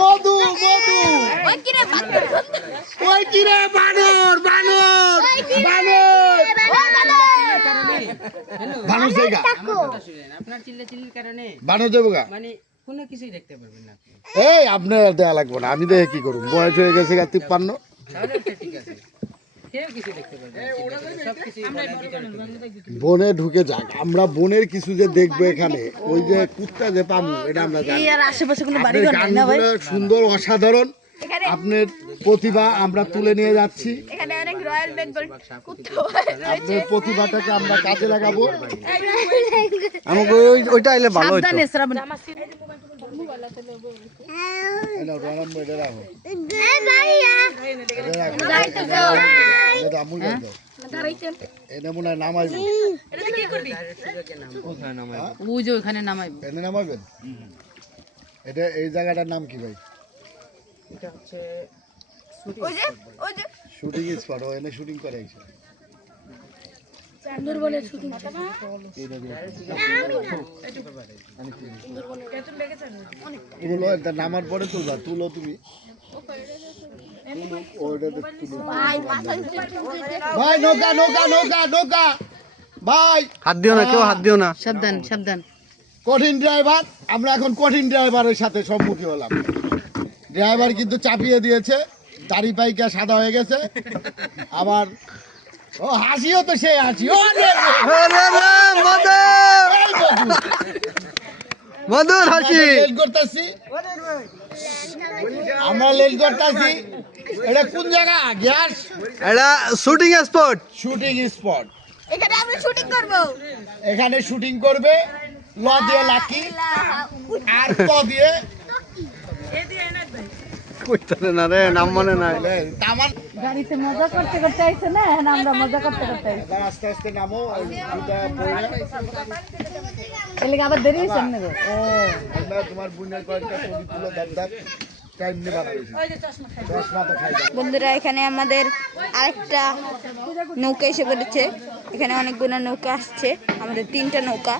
মধু মধু ওই কি রে বানর বানর বানর বানর জায়গা আপনার চিল্লাচিল্লির কারণে বানর যাবো গা মানে কোনো কিছুই দেখতে পারবেন না আপনি। এই আপনার দেয়া লাগবে না, আমি দেখে কি করব, বয়স হয়ে গেছে গা 53। তাহলে তো ঠিক আছে, কেউ কিছু দেখতে পারবে না, সবকিছু বনের ভিতরে ঢুকে। বনে ঢুকে যাক, আমরা বনের কিছু যে দেখবো এখানে, ওই যে কুত্তা যে পাবো এটা আমরা জানি। আর আশেপাশে কোনো বাড়ি আপনার ঘর নাই না ভাই? গানগুলো সুন্দর, অসাধারণ, আপনার প্রতিভা আমরা তুলে নিয়ে যাচ্ছি। এখানে অনেক রয়্যাল বেঙ্গল কুত্তা আপনার প্রতিভাটাকে আমরা কাজে লাগাবো। আমাকে ওইটা আইলে ভালো হতো। সাবধানে শ্রাবণ। এই নাও, রোনাম এটা রাখো। এই ভাইয়া এটা রাখো। এটা আমুল গান দাও। এটা মনে হয় নামাইবো। ওই যে ওখানে নামাইবো। এনে নামাইবেন? এটা এই জায়গাটার নাম কি ভাই? এটা হচ্ছে ওই যে শুটিং স্পট, ও এনে শুটিং করে আইছে। সুন্দরবনের শুটিং এগুলো এটা নামার পরে তুলবা, তুলো তুমি। ভাই নৌকা নৌকা নৌকা নৌকা ভাই, হাত দিও না, কেউ হাত দিও না। সাবধান সাবধান। কঠিন ড্রাইভার, আমরা এখন কঠিন ড্রাইভারের সাথে সম্মুখীন হলাম। ড্রাইভার কিন্তু চাপিয়ে দিয়েছে, দাড়ি পাইকা সাদা হয়ে গেছে। আবার ও হাসিও তো সেই হাসি, ও রে রে। এই বন্ধু, মধুর হাসি। আমরা লেট করতেছি, আমরা লেট করতেছি। এটা কোন জায়গা? গ্যাস এটা শুটিং স্পট। শুটিং স্পট, এখানে আমরা শুটিং করব এখানে শুটিং করবে। ল দিয়ে লাকি আর ক দিয়ে কইতারে না রে, নাম মনে নাই। তামান। গাড়িতে মজা করতে করতে আইছে না, এখন আমরা মজা করতে করতে আইছি। এবার আস্তে আস্তে নামো, ওই জুতা পরে। এলাকা আবার দেরি হইছে না গো। ও আমরা তোমার বোনের কয়েকটা ছবি তুলে দাব দাব টাইম নিয়ে বানাবো। চশমা তো খাই যাবে। বন্ধুরা, এখানে আমাদের আরেকটা নৌকা এসে পড়েছে। এখানে অনেকগুলো নৌকা আসছে, আমাদের 3টা নৌকা।